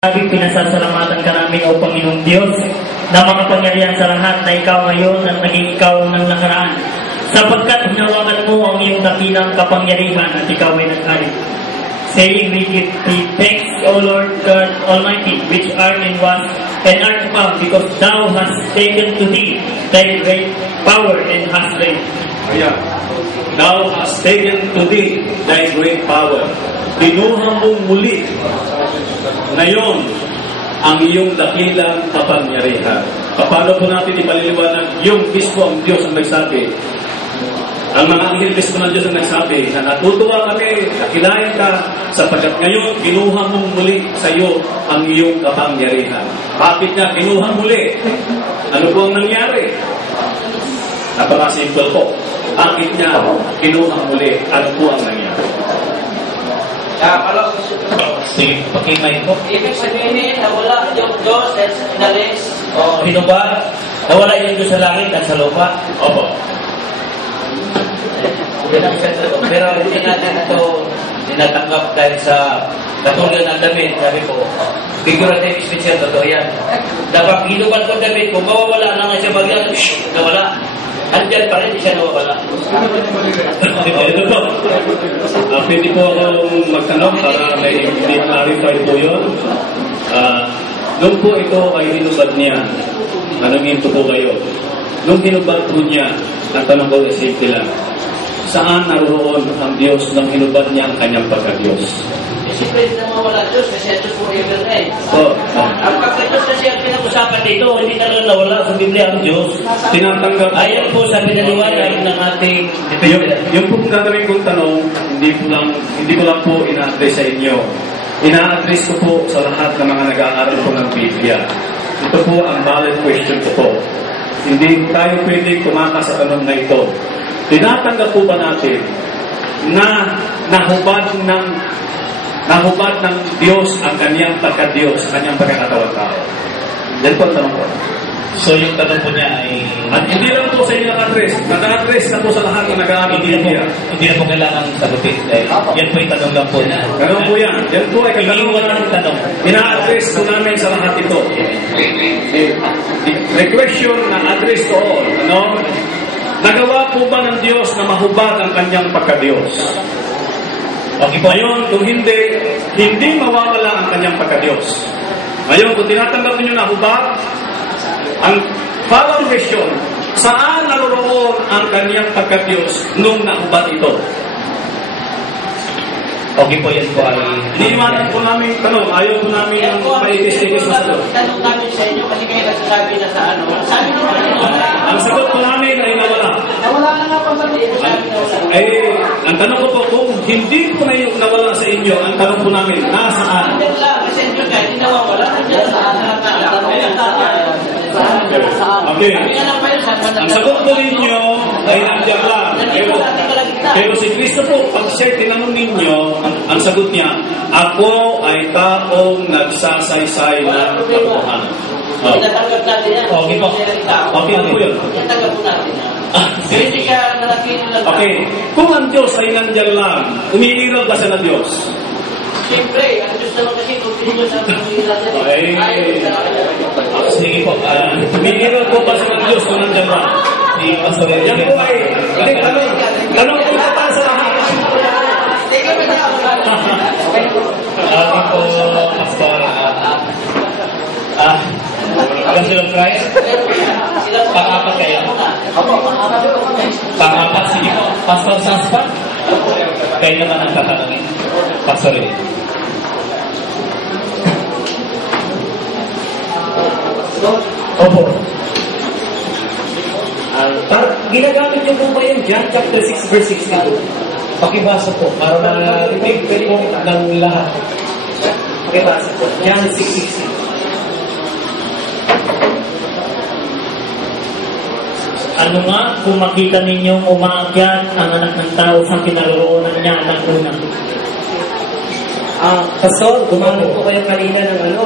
Lagi pinasasalamatan ka namin o Panginoong Diyos na makapangyarihan sa lahat na ikaw ngayon at naging ikaw ng nakaraan. Sapagkat hinawakan mo ang iyong dakilang kapangyarihan at ikaw ay nag-ari. Saying, we give thee thanks, O Lord God Almighty, which art in was and art above, because thou hast taken to thee thy great power and hast reigned. Thou hast taken to thee thy great power. Binuha mong muli ngayon ang iyong dakilang kapangyarihan. Paano po natin ipaliliwanag yung mismo ang Diyos ang nagsabi? Ang mga anghel mismo ng Diyos ang nagsabi na natutuwa kami, dakilain ka, sapagkat ngayon binuha mong muli sa iyo ang iyong kapangyarihan. Bakit nga binuha muli? Ano po ang nangyari? Napaka-simple po. Bakit niya binuha muli? Ano po ang nangyari? Sige, pakimay ko. Ibig sabihin, nawala yung Diyos at inalis. O, binubad, nawala yung Diyos sa langit at sa lupa. Opo. Pero hindi natin ito dinatanggap dahil sa katulad ng damit. Sabi ko, figurative speech yan, totoo yan. Dapat hinubad ko damit, kung mawawala lang siya bagyan, nawala. Andyan pa rin, siya nawawala. Ito po. Pwede po akong magtanong para may clarify po yun. Nung po ito ay hinubad niya, anong hinto po kayo? Nung hinubad po niya, ang tanong ko ay safety lang. Saan naroon ang Diyos nang hinubad niya ang kanyang pagka-Diyos? Siyempre, hindi na mawala Diyos kasi Diyos forever na eh. Ang pagka-Diyos kasi ang pinag-usapan dito, hindi na lang nawala sa Biblia ang Diyos. Tinatanggal. Ayan po sa pinaliwanag ng ating Yung po gagawin kong tanong, hindi ko lang po ina-address sa inyo. Ina-address ko po sa lahat ng mga nag-aaral po ng Biblia. Ito po ang valid question ko po. Hindi tayo pwede kumaka sa tanong na ito. Tinatanggap po ba natin na nahubad ng Diyos ang kanyang pagka-Diyos, kanyang pagkakatawan tao? Yan po ang tanong ko. So yung tanong po niya ay... At hindi lang po sa inyo naka-address. Naka-address na po sa lahat ng nag-aaral ng Biblia. Hindi na po kailangan sagutin. Yan po yung tanong lang po niya. Ganun po yan. Yan po ay Iniwan katanungan. ang tanong. Ina-address po namin sa lahat ito. The question na address to all. Ano? Nagawa po ba ng Diyos na mahubad ang kanyang pagka-Diyos? Okay po. Ngayon, kung hindi mawawala ang kanyang pagka-Diyos. Ngayon, kung tinatanggap ninyo na hubad, ang following question, saan naroon ang kanyang pagka-Diyos nung nahubad ito? Okay po, yan po ay... Iniiwanan po namin tanong, ayaw po namin ang maitis-itis na sagot. tanong namin sa inyo kasi kayo nagsasabi na sa ano. Sabi naman na wala. Ang sagot po namin ay nawala. Nawala na nga pa sabi na wala. Ang tanong ko po, kung hindi po na yung nawala sa inyo, ang tanong po namin, nasaan? Andyan lang kasi Diyos kahit hindi nawawala. Andyan sa Okay. Ang sagot po ninyo ay nandiyan lang. Pero si Kristo po, pag siya tinanong ninyo, ang sagot niya, ako ay taong nagsasaysay na katotohanan. Tinatanggap natin yan. Okay po. Okay po yun. Tinatanggap po natin yan. Hindi ka nalaki lang. Okay. Kung ang Diyos ay nandiyan lang, umiiraw ba siya ng Diyos? Siyempre, ang Diyos naman kasi kung pinito sa pangililan natin. Sige po. Umiiraw po ba siya ng Diyos kung nandiyan lang? Si Pastor Yan po ay, hindi, tanong po ito para sa lahat. Teka mo na. Ako po, Pastor. Gospel of Christ? Pang-apat kayo? Pang-apat, sige po. Pastor Saspa? Kayo naman ang tatanungin. Pastor Lee. Opo. Ginagamit niyo po ba yung John chapter 6 verse 16? Pakibasa po para ma-repeat po ng lahat. Pakibasa po. John 6:16. Ano nga kung makita ninyong umaakyat ang anak ng tao sa kinaroroonan niya ng una? Pastor, gumamit po kayo kanina ng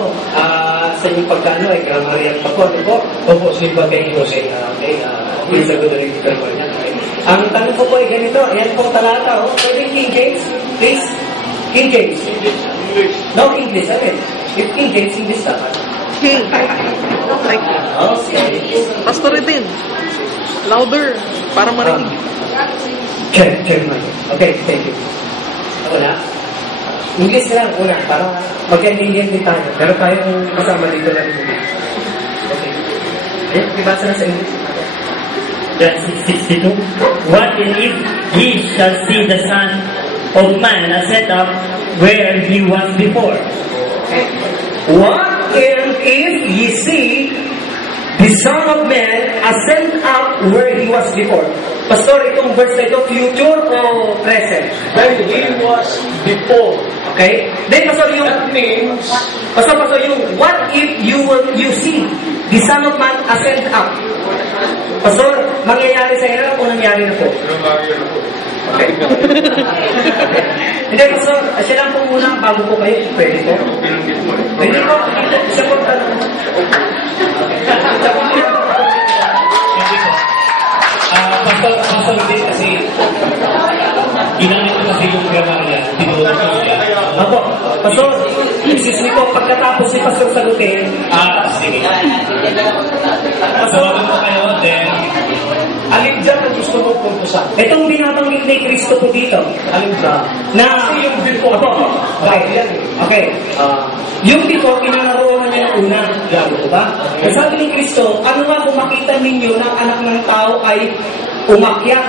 sa inyong pagkano ay grammarian pa po, di po? Opo, simba kay Jose. Please, a good repeater po niya. Ang tanong ko po ay ganito, ayan po talata, pwede King James? Please, King James. No English, okay. If engaged in this dapat. Pastor Eden, louder, para marinig. Chairman. Okay, thank you. Ako na. English lang, una, para magkaintindihan din tayo. Pero tayong kasama dito lang. Okay. Ayun, ibasa na sa English. Verse 62. What if ye shall see the Son of Man set up where he was before? What if ye see the Son of Man ascend up where he was before? Pastor, itong verse na ito, future o present? When he was before. Okay? Then, Pastor, yung... That means, Pastor, yung what if you see the Son of Man ascend up? Pastor, mangyayari sa inyo o nangyari na po? Okay. Hindi, Pastor, siya lang po muna bago po kayo. Pwede po? Hindi po. Siya po tanong. Pastor din kasi ginamit ko kasi yung grammar tinuro ko siya. Apo, Pastor, excuse me po, pagkatapos si Pastor sagutin. Sige. Pasawagan ko kayo, then alin dyan ang gusto mo purpusan? Itong binabanggit ni Kristo po dito. Alin dyan? Na, Kasi yung before. Apo, okay. Okay. Yung before, kinaroroonan niya ng una. Lalo po ba? Okay. Sabi ni Kristo, ano nga kung makita ninyo na anak ng tao ay umakyat?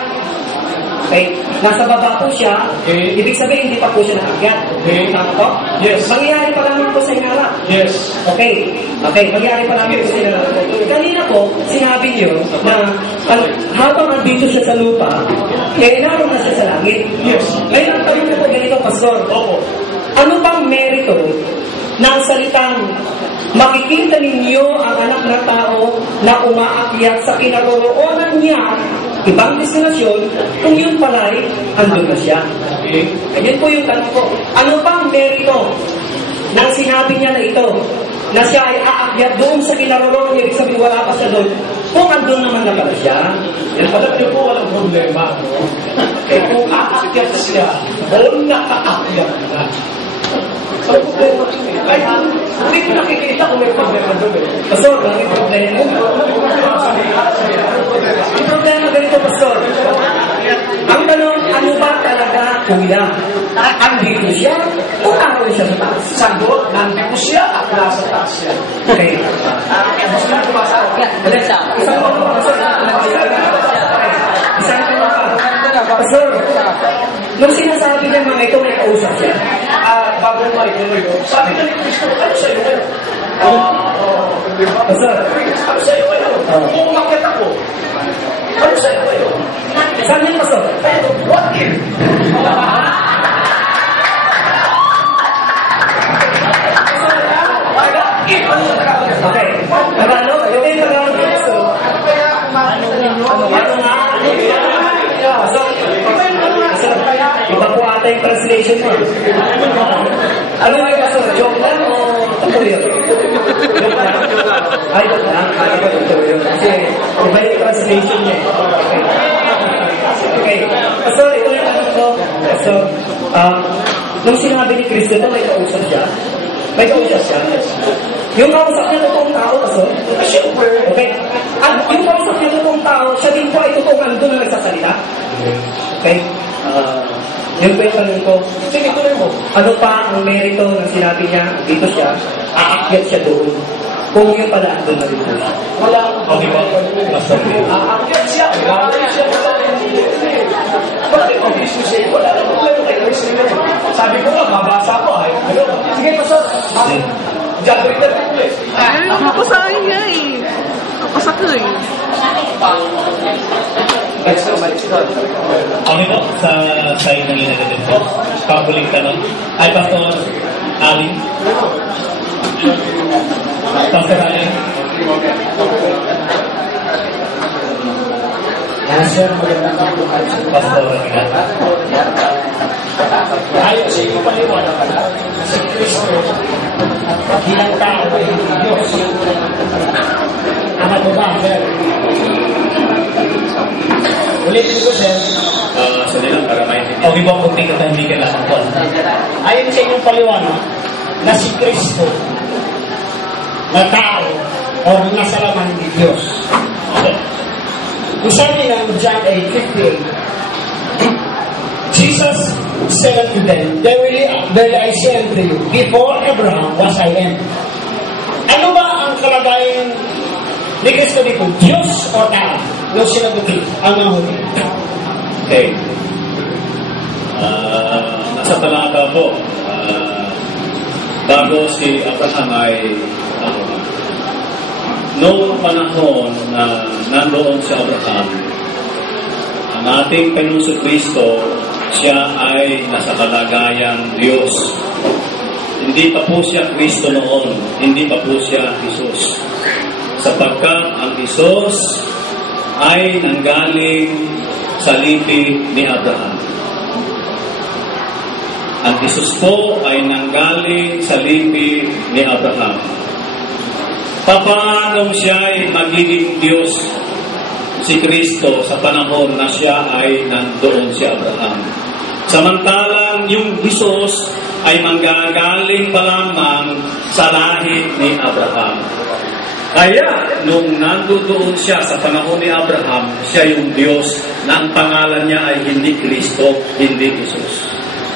Okay? Nasa baba po siya, Okay. ibig sabihin hindi pa po siya nakakyat. Okay. Tama po? Yes. Mangyayari pa lamang po sa inarap. Yes. Okay. Okay, mangyari pa namin po sila. Kanina po, sinabi niyo na habang nandito siya sa lupa, naroon na siya sa langit. Yes. Ngayon ang tanong ko po ganito, Pastor. Opo. Ano bang merito ng salitang makikita ninyo ang anak ng tao na umaakyat sa kinaroroonan niya, ibang destinasyon, kung yun pala'y andun na siya? Okay. Ganyan po yung tanong ko. Ano bang merito nang sinabi niya na ito, na siya ay aakyat doon sa kinaroroonan niya, ibig sabihin wala pa siya doon, kung andun naman na pala siya? Alam niyo po, walang problema. No? Kung aakyat siya, o nakaakyat na. Ang problema ay hindi ko nakikita kung may problema doon. Pastor, ang problema. Ang problema ganito, Pastor. Ang tanong, ano ba talaga kuya? Andito siya o araw siya sa taas? Sagot, nandito siya at nasa taas siya. Okay. Isang tanong pa. Pastor, nung sinasabi niya mga ito, may kausap siya. Bago maituloy, sabi na ni Kristo, ano sa'yo ngayon? Pastor, Ano sa'yo ngayon? Kung umakyat ako, ano sa'yo ngayon? saan niya, Pastor? What if? Okay. Tagalog? Ito yung Tagalog niya, Pastor. Ano nga? Pastor, iba po ata yung translation mo. Ano nga yung Pastor? Joke lang o tuloy? Joke lang? Ay, joke lang. Ay, tuloy. Kasi iba yung translation niya. Okay. Pastor, ito yung tanong ko. Pastor, nung sinabi ni Kristo ito, may kausap siya. May kausap siya. Yung kausap niya totoong tao, Pastor. Siyempre. Okay. At yung kausap niya totoong tao, siya din po ay totoong nandun na nagsasalita. Okay. Yun po yung tanong ko. Sige, tuloy mo. Ano pa ang merito ng sinabi niya, dito siya, aakyat siya doon. Kung yung pala, doon na rin po siya. Wala akong okay ba? Pastor din. aakyat siya. Aakyat siya. Bakit ang gusto siya? Wala na problema kay Kristo. Sabi ko nga, mabasa ko. Sige, Pastor. Jagawin na rin ulit. Ay, mapasahin nga eh. Mapasakay. Okay po, sa side ng linagatin po. Pabuling tanong. Ay, Pastor Ali. Pastor Ali. Sir, magandang kabuhay. Pastor Ali. Ayon sa iyong paliwanag, si Kristo bilang tao ay Diyos. Ano ba, sir? Ulitin ko, sir. Sali lang para maintindihan. Okay po, kung tingnan tayo, hindi ka lang po. Ayon sa inyong paliwanag, na si Kristo na tao o nasa laman ni Diyos. Sabi ng John 8:58, Jesus said unto them, Verily I say unto you, before Abraham was I am. Ano ba ang kalagayan ni Kristo dito? Diyos o tao? Yung sinagot ang nahuli. Okay. Nasa talata po, bago si Abraham ay noong panahon na nandoon si Abraham, ang ating Panginoon Kristo, siya ay nasa kalagayang Diyos. Hindi pa po siya Kristo noon, hindi pa po siya Jesus. Sapagkat ang Jesus ay nanggaling sa lipi ni Abraham. Ang Jesus po ay nanggaling sa lipi ni Abraham. Paano siya ay magiging Diyos, si Kristo, sa panahon na siya ay nandoon si Abraham? Samantalang yung Jesus ay manggagaling pa lamang sa lahi ni Abraham. Kaya, nung nandoon siya sa panahon ni Abraham, siya yung Diyos na ang pangalan niya ay hindi Kristo, hindi Jesus.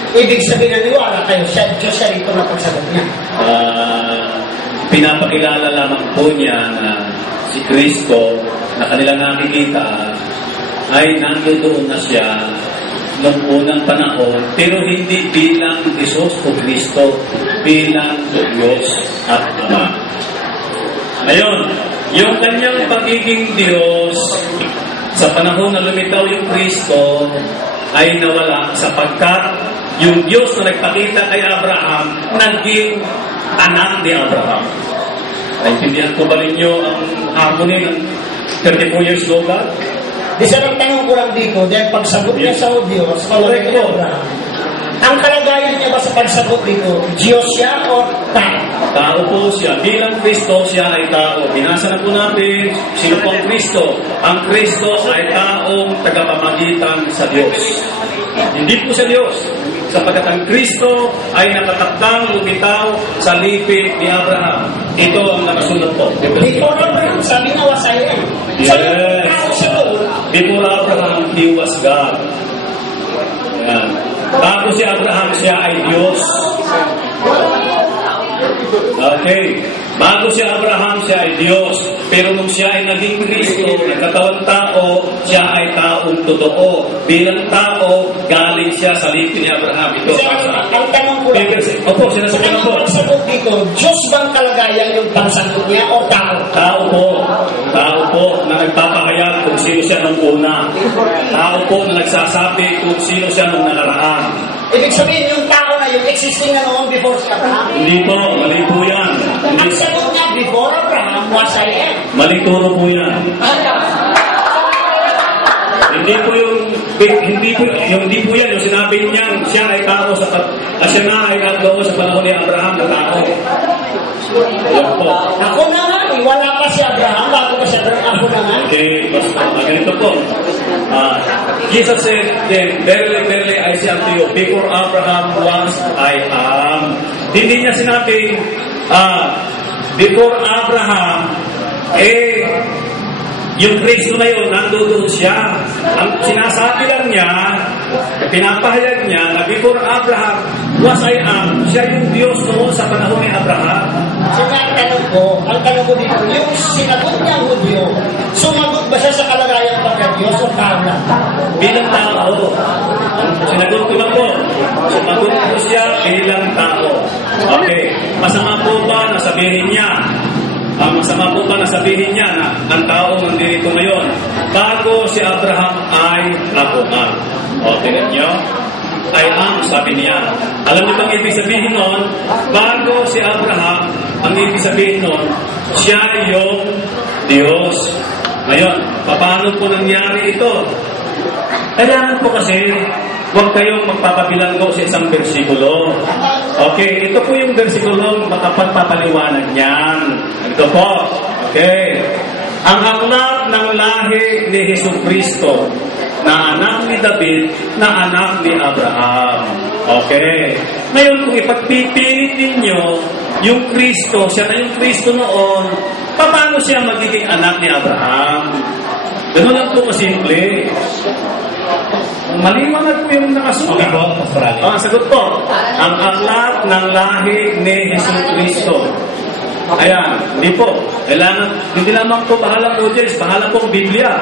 Ibig sabihin na niwala kayo, siya Diyos siya rito na pagsagot niya. Pinapakilala lamang po niya na si Kristo na kanilang nakikita ay nandoon na siya noong unang panahon, pero hindi bilang Jesus o Kristo, bilang Diyos at Ama. Ngayon, yung kanyang pagiging Diyos sa panahon na lumitaw yung Kristo ay nawala sapagkat yung Diyos na nagpakita kay Abraham naging anak ni Abraham. Naintindihan ko ba ninyo ang harmony ng 34 years old God? Di sa nagtanong ko lang dito, dahil pagsagot niya sa Diyos, correct ni Abraham. Ang kalagayan niya ba sa pagsagot dito, Diyos siya o tao? Tao po siya. Bilang Kristo, siya ay tao. Binasa na po natin, sino po ang Kristo? Ang Kristo ay taong tagapamagitan sa Diyos. Hindi po siya Diyos. Sapagkat ang Kristo ay nakatakdang lumitaw sa lipi ni Abraham. Ito ang nakasulat po. Before Abraham, sabi nga wasaya. Yes. Before Abraham, he was God. Ayan. Bago si Abraham, siya ay Diyos. Okay. Bago si Abraham, siya ay Diyos. Pero nung siya ay naging Kristo, nagkatawang tao, siya ay taong totoo. Bilang tao, galing siya sa lipi ni Abraham. Ito ang tanong ko lang. Opo, sinasabi na po. Ang pagsagot dito, Diyos bang kalagayan yung pagsagot niya o tao? Tao po. Tao po na nagpapahayag kung sino siya nung una. Tao po na nagsasabi kung sino siya nung nakaraan. Ibig sabihin yung tao na yung existing na noon before si Abraham. Hindi po, mali po yan. Ang sagot niya, before Abraham was I am. Mali turo po yan. Hindi po yan yung sinabi niya siya ay tao siya na ay nandoon sa panahon ni Abraham na tao. Yan po. Ako na nga, wala pa si Abraham, bago pa si Abraham, ako na nga. Okay, ganito po. Jesus said, then, verily, verily, I say unto you, before Abraham was, I am. Hindi niya sinabi, before Abraham, yung Kristo na yun, nandoon siya. Ang sinasabi lang niya, pinapahayag niya na before Abraham was I am, siya yung Diyos noon sa panahon ni Abraham. Ang tanong ko dito, yung sinagot niya ang Hudyo, sumagot ba siya sa kalagayan pagka-Diyos o tao lang? Bilang tao. Sinagot ko na po. Sumagot po siya bilang tao. Okay. Masama po ba na sabihin niya? Masama po ba na sabihin niya na ang taong nandito ngayon, bago si Abraham ay ako na? O, tingnan niyo. I am, sabi niya. Alam niyo bang ibig sabihin nun? Bago si Abraham, ang ibig sabihin nun, siya yung Diyos. Ngayon, paano po nangyari ito? Kailangan po kasi, huwag kayong magpapabilanggo sa isang versikulo. Okay, ito po yung versikulo makapagpapaliwanag niyan. Ito po. Okay. Ang aklat ng lahi ni Jesucristo na anak ni David, na anak ni Abraham. Okay. Ngayon, kung ipagpipilit ninyo yung Kristo, siya na yung Kristo noon, paano siya magiging anak ni Abraham? Ganun lang po kasimple. Maliwanag po yung nakasulat. Okay po, Pastor Ali. Sagot po. Ang aklat ng lahi ni Jesucristo. Ayan, hindi po. Kailangan, hindi lamang po bahala po Diyos, bahala po Biblia.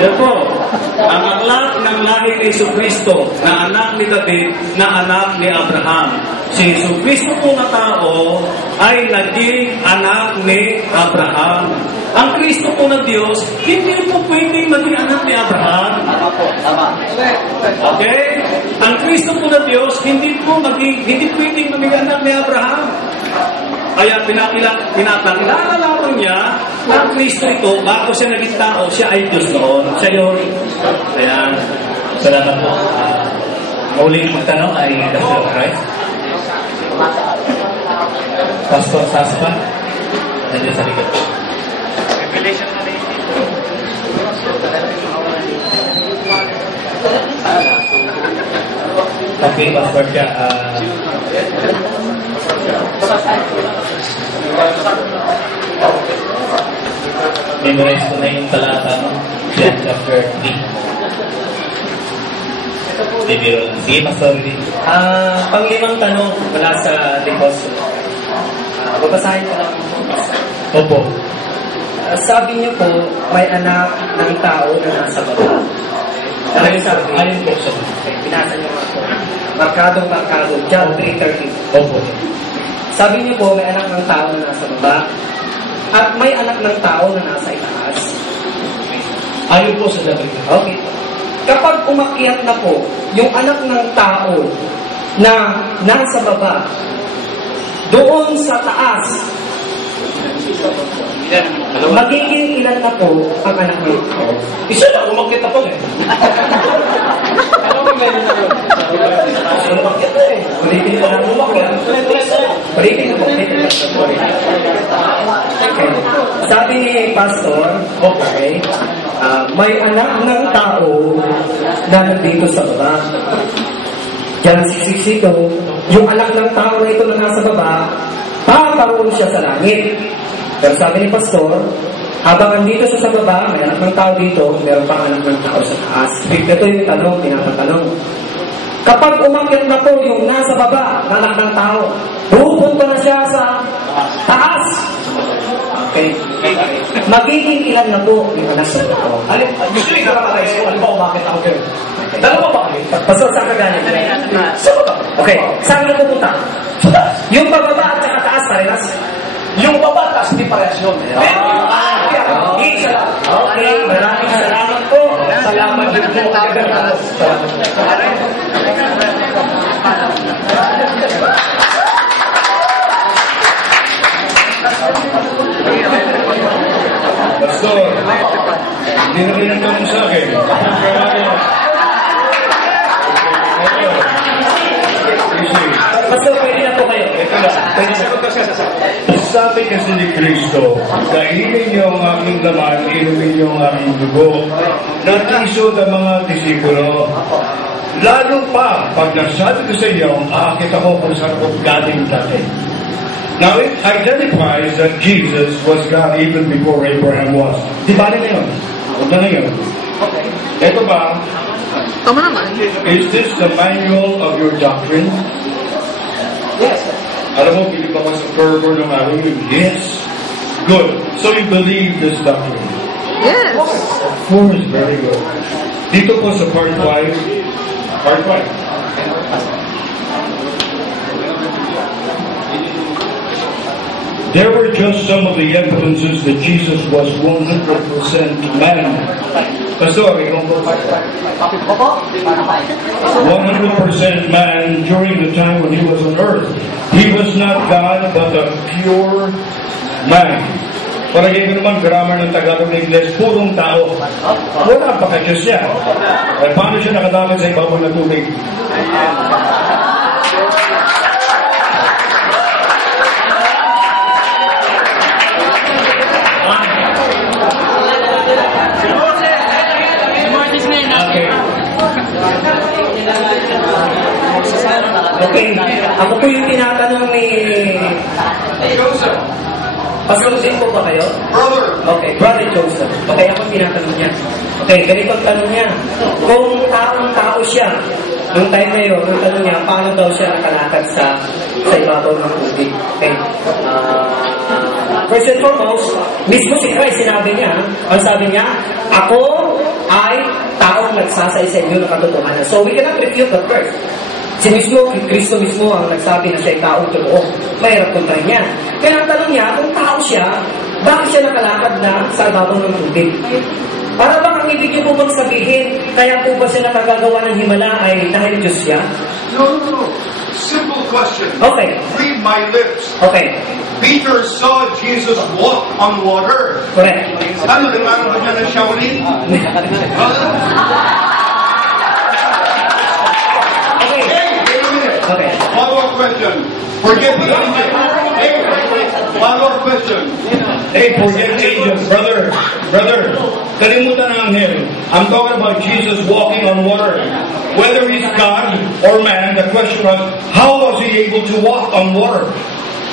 Ayan po. Ang aklat ng lahi ni Jesucristo na anak ni David, na anak ni Abraham. Si Jesucristo po na tao ay naging anak ni Abraham. Ang Kristo po na Diyos, hindi po pwedeng maging anak ni Abraham. Okay? Ang Kristo po na Diyos, hindi pwedeng maging anak ni Abraham. Kaya pinakilala lamang niya na ang Kristo ito, bago siya naging tao, siya ay Diyos noon. Siya yun. Ayan. Salamat po. Muling magtanong ay Pastor Christ. Pastor Saspa. Nandiyan sa likod. Okay, Pastor siya. Memorize ko na yung talata, no? John chapter 3. Sige, Pastor Lee. Panglimang tanong mula sa deposit. Babasahin ko lang. Opo. Sabi niyo po, may anak ng tao na nasa baba. Alin po siya? Binasa niyo nga po. Markado, John 3:13. Opo. Sabi niyo po, may anak ng tao na nasa baba. At may anak ng tao na nasa itaas. Alin po sa David? Okay. Kapag umakyat na po, yung anak ng tao na nasa baba, doon sa taas, magiging ilan na po ang anak ng tao? Isa na, umakyat na po eh. Umakyat na eh. Ulitin ko na umakyat. Ulitin ko. Sabi ni Pastor, okay, may anak ng tao na nandito sa baba. Diyan siksiko, yung anak ng tao na ito na nasa baba, paparoon siya sa langit. Pero sabi ni Pastor, habang nandito siya sa baba, may anak ng tao dito, meron pang anak ng tao sa taas. Ito yung tanong, pinapatanong. Kapag umakyat na po yung nasa baba na anak ng tao, pupunta na siya sa taas. Okay. Magiging ilan na po yung anak ng tao? Gusto yung karapatay ko, ano ba umakit ako kayo? Dalawa ba kami? Pastor, saan ka galing? Sa baba. Okay, saan ka pupunta? Yung bababa at saka taas, parehas? Yung baba, tas di parehas yun. Isa lang. Okay, maraming salamat po. Salamat din po. Pastor, hindi na rin ang tanong sa akin. Pastor, pwede na po kayo. Sabi kasi ni Kristo, kainin niyo ang aking laman, inumin niyo ang aking dugo. Natisod ang mga disipulo. Lalo pa, pag nasabi ko sa inyo, aakit ako kung saan ako galing dati. Now, it identifies that Jesus was God even before Abraham was. Di ba rin yun? Huwag na yun. Ito ba? Tama naman. Is this the manual of your doctrine? Yes. Alam mo, bilib ako sa fervor ng araw yun. Yes. Good. So you believe this doctrine? Yes. Of course, very good. Dito po sa part 5. Part 5. There were just some of the evidences that Jesus was 100% man. Sorry, 100% man during the time when he was on earth. He was not God, but a pure man. Para kayo naman, grammar ng Tagalog na Ingles, purong tao. Wala pa kay Diyos siya. Ay, paano siya nakadamit sa ibabaw ng tubig? Okay, ako po yung tinatanong ni Joseph. Pastor din po ba kayo? Brother. Okay, Brother Joseph. Okay, ako tinatanong niya. Okay, ganito ang tanong niya. Kung taong-tao siya, nung time na yun, ang tanong niya, paano daw siya nakalakad sa ibabaw ng tubig? Okay. First and foremost, mismo si Christ, sinabi niya, ang sabi niya, ako ay taong nagsasay sa inyo ng katotohanan. So we cannot refute that first. Si Kristo mismo ang nagsabi na siya ay taong totoo. Mahirap kontrahin niya. Kaya ang tanong niya, kung tao siya, bakit siya nakalakad na sa ibabaw ng tubig? Para bang ang ibig niyo po bang sabihin, kaya po ba siya nakagagawa ng himala ay dahil Diyos siya? No. Simple question. Okay. Read my lips. Okay. Peter saw Jesus walk on water. Correct. Ano, nagkaroon ba niya ng shouting? Okay. Hey, wait a minute. Okay. Follow-up question. Forget the angel. Hey, follow-up question. Hey, forget angels, brother. Kalimutan ang anghel. I'm talking about Jesus walking on water. Whether he's God or man, the question was, how was he able to walk on water?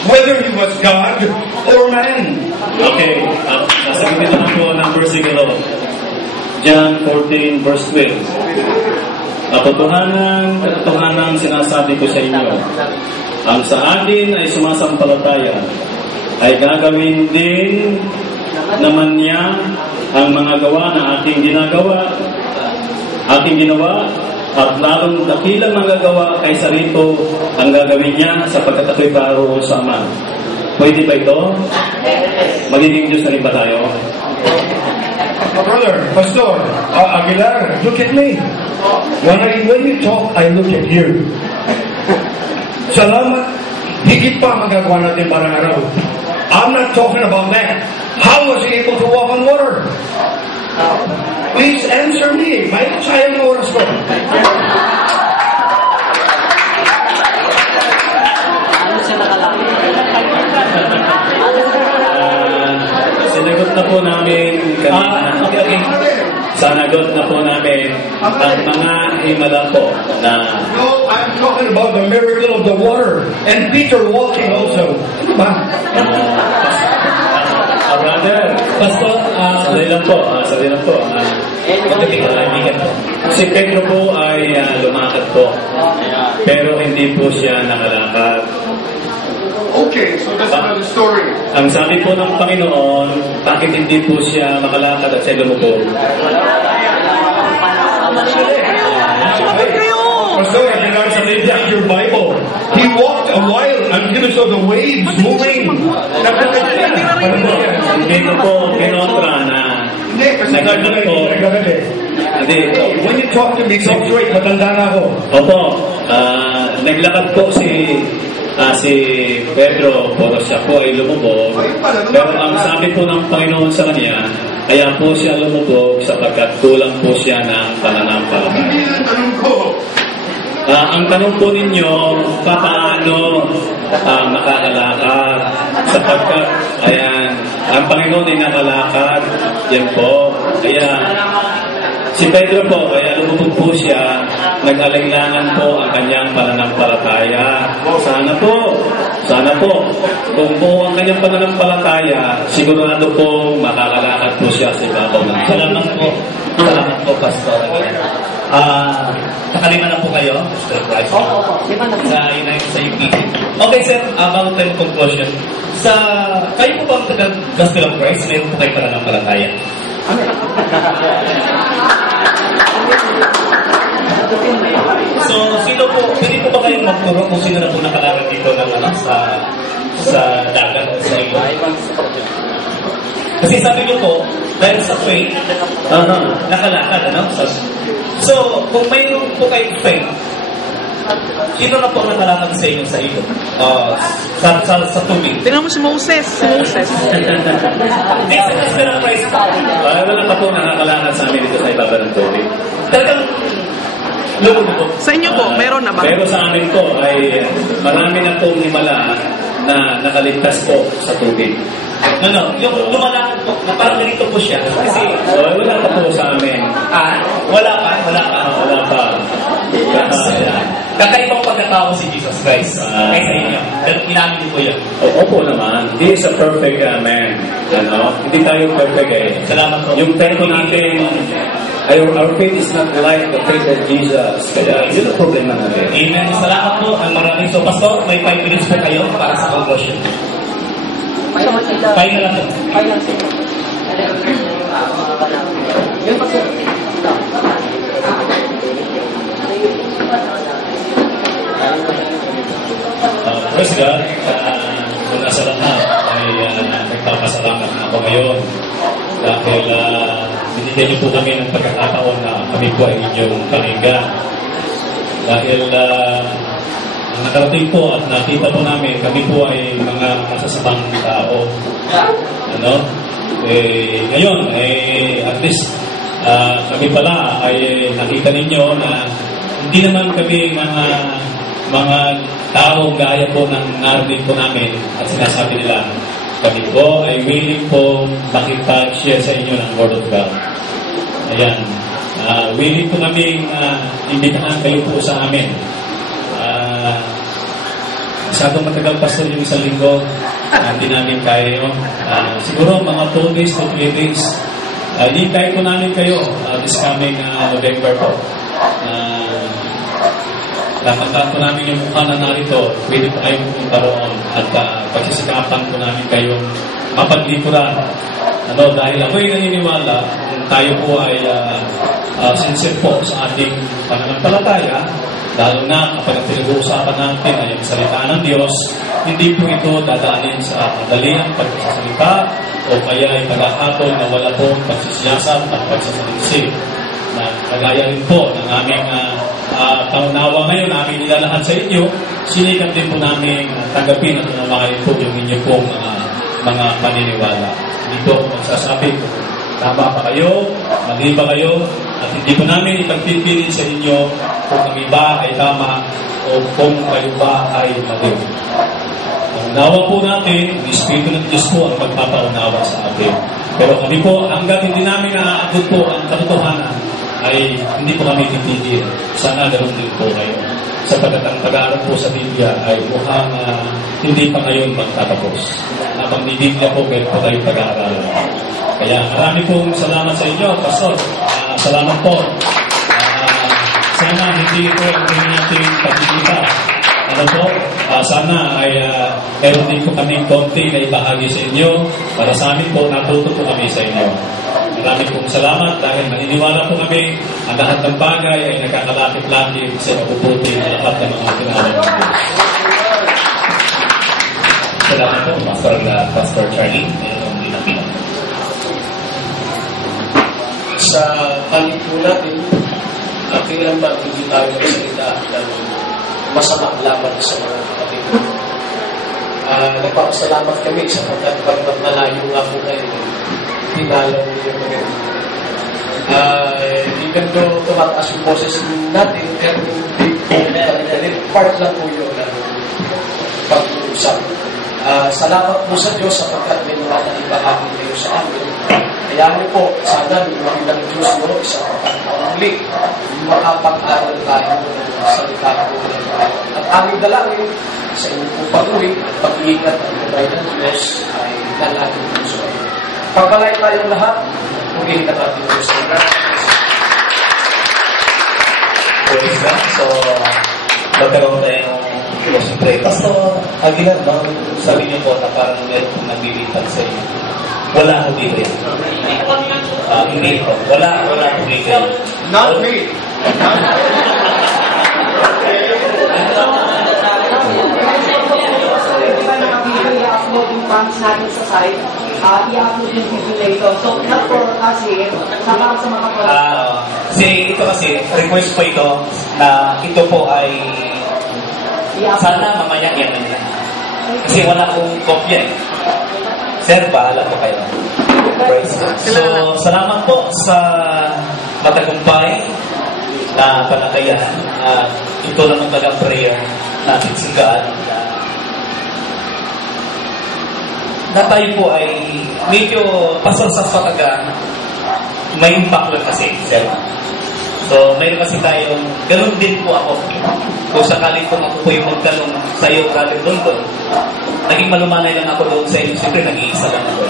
Whether he was God or man. Okay, sasagutin naman po ng versikulo. John 14 verse 12. Katotohanan sinasabi ko sa inyo, ang sa akin ay sumasampalataya, ay gagawin din naman niya ang mga gawa na aking ginawa, at lalong dakilang magagawa kaysa rito ang gagawin niya sapagkat ako'y paro sa Ama. Pwede ba ito? Magiging Diyos na rin ba tayo? Brother, Pastor, Aguilar, look at me. When you talk, I look at you. Salamat. Higit pa magagawa natin parang araw. I'm not talking about that. How was he able to walk on water? Please answer me. May sayang na oras ko. Sinagot na po namin kanina. Sanagot na po namin ang mga himala po na... No, I'm talking about the miracle of the water and Peter walking also. Brother, Pastor, sali lang po. Si Pedro po ay lumakad po. Pero hindi po siya nakalakad. Okay, so that's another story. Ang sabi po ng Panginoon, bakit hindi po siya makalakad at siya lumubog? Pastor, I can read your Bible. He walked a while until he saw the waves moving. Hindi ko po kinontra na naglagat po. Hindi po. When you talk to me, so straight, matanda na ako. Opo, naglakad po si Pedro, pero siya po ay lumubog. Pero ang sabi po ng Panginoon sa kanya, kaya po siya lumubog sapagkat kulang po siya ng pananampalataya. Hindi ang tanong ko. Ang tanong po ninyo, paano makakalakad? Sapagkat, ayan, ang Panginoon ay nakalakad. Yan po. Kaya, si Pedro po, kaya lumubog po siya, nag-alinglangan po ang kanyang pananampalataya. Sana po, kung po ang kanyang pananampalataya, sigurado po makakalakad po siya sa ibabaw ng Salamat po, Pastor. Nakalima na po kayo, Mr. Price. Sa UP. Okay, sir, about the conclusion. Kayo po bang taga-Gospel of Christ? Mayroon po kayo pananampalataya? So, sino po, pwede po ba kayong magturo kung sino na po nakalakad dito ng sa dagat sa iyo? Kasi sabi niyo po, dahil sa faith, nakalakad, ano? So, kung mayroon po kayong faith, sino na po nakalakad sa inyo sa iyo? Sa tubig? Tingnan mo si Moses. Hindi, sa Gospel of Christ. Wala pa po nakakalakad sa amin dito sa ibabaw ng tubig. Talagang lumubog. Sa inyo po, meron na ba? Pero sa amin po ay marami na pong himala na nakaligtas po sa tubig. Yung lumalakad po, na parang ganito po siya. Kasi, Wala pa po sa amin. wala pa. Wala pa. Kakaibang pagkatao si Jesus Christ. Kaysa inyo. Inamin niyo po yan. Opo naman. He is a perfect man. Ano? Hindi tayo perfect eh. Salamat po. Yung faith natin, our faith is not like the faith of Jesus. Kaya yun ang problema natin. Amen. Salamat po. Ang maraming. So, Pastor, may 5 minutes po kayo para sa conclusion. 5 na lang po. Praise God. Mula sa lahat ay nagpapasalamat na ako ngayon dahil binigyan niyo po kami ng pagkakataon na kami po ay inyong pakinggan. Dahil nakarating po at nakita po namin kami po ay mga masasamang tao. Ngayon, at least kami pala ay nakita ninyo na hindi naman kami mga taong gaya po ng narinig po namin at sinasabi nila. Kami po ay willing po makipag-share sa inyo ng Word of God. Ayan. Willing po kami imbitahan kayo po sa amin. Masyadong matagal pastor yung isang linggo. Hindi namin kaya yun. Siguro mga 2 days to 3 days. Hinihintay po namin kayo this coming November po. Napagkaan po namin yung mukha na narito, pwede po kayong pumunta roon at pagsisikapan po namin kayong mapaglikuran. Dahil ako'y naniniwala kung tayo po ay sincere po sa ating pananampalataya, lalo na kapag pinag-uusapan natin ay ang salita ng Diyos, hindi po ito dadaanin sa madaliang pagsasalita o kaya ay paghahatol na wala pong pagsisiyasat at pagsasaliksik. Na kagaya rin po ng aming pangunawa ngayon, aming nilalahat sa inyo, sinikap din po namin tanggapin at unamahin po yung inyo pong mga paniniwala. Hindi po magsasabi kung tama pa kayo, mali ba kayo, at hindi po namin ipagpipili sa inyo kung kami ba ay tama o kung kayo ba ay mali. Ang unawa po natin, ang Espiritu ng Diyos po ang magpapaunawa sa atin. Pero kami po, hanggang hindi namin naaabot po ang katotohanan, ay hindi po kami titigil. Sana ganoon din po kayo. Sapagkat ang pag-aaral po sa Biblia ay mukhang hindi pa ngayon magtatapos. Habang ni Biblia po, meron po kayo pag-aaral. Kaya marami pong salamat sa inyo, Pastor. Salamat po. Sana hindi po ang natin pagkikita. Sana ay meron din po kami konti na ibahagi sa inyo. Para sa amin po, natuto po kami sa inyo. Maraming pong salamat dahil naniniwala po kami ang lahat ng bagay ay nagkakalapit-lapit sa mabubuti ng lahat ng mga tinawag ng Diyos. Salamat po, Pastor Charlie. Sa palit po natin, kailan ba hindi tayo magsalita ng masama laban sa mga kapatid. Nagpapasalamat kami sapagkat pagkat malayo nga po kayo, tinalaw niyo kami. Even though tumataas yung boses natin, pero hindi part lang po yun ng pag-uusap. Salamat po sa Diyos sapagkat may mga naibahagi kayo sa amin. Kaya niyo po, sana lumaking ng Diyos mo sa pagkakaulit, makapag-aral tayo ng salita po ng Panginoon. At aming dalangin sa inyong po pag-uwi at pag-iingat at gabay ng Diyos ay dalangin po sa inyo. Pagbalay tayong lahat, pag-iingat natin ang Diyos. Praise God. So, magkaroon tayo ng closing prayer. Pastor Aguilar, sabi niyo po na parang meron kong nagbibintang sa inyo. Wala akong libre. Hindi po. Wala akong libre. Not me. I-upload yung pants natin sa site. I-upload yung video later. So, not for us here. Saka sa mga ito kasi, request po ito na ito po ay sana mamaya yan nila. Kasi wala akong kopya eh. Sir, bahala po kayo. So, salamat po sa matagumpay na panakayahan. Ito naman talagang prayer natin sa God. Na tayo po ay medyo pasal sa pataga, may impact lang kasi, sir. So, mayroon kasi tayong, ganun din po ako. Kung sakaling kung ako po yung magtanong sa iyo, Brother Dondon, naging malumanay lang ako doon sa inyo. Siyempre, nag-iisa lang ako.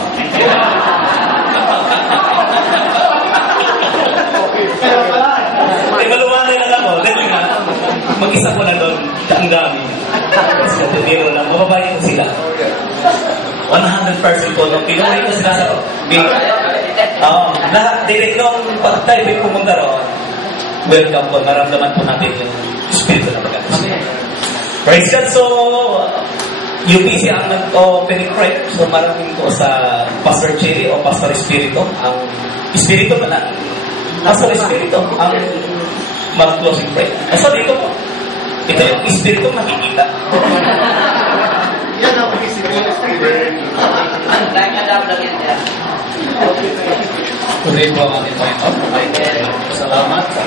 Malumanay lang ako. Dahil nga, mag-isa ko na doon. Ang dami. Kasi biro lang. Mababayin ko sila. 100% po. Nung pinuhay ko sila sa lahat, direct nung pag-type yung pumunta roon, welcome po. Maramdaman po natin yung Espiritu ng Pagkakas. Praise God. So, UPC ang nag-opening prayer. So, maraming po sa Pastor Cherry o Pastor Espiritu. Ang Espiritu ba na? Pastor Espiritu. Ang mag-closing prayer. So, dito po. Ito yung Espiritu makikita. Yan ang Espiritu. Tuloy po ang ating Panginoon. Salamat sa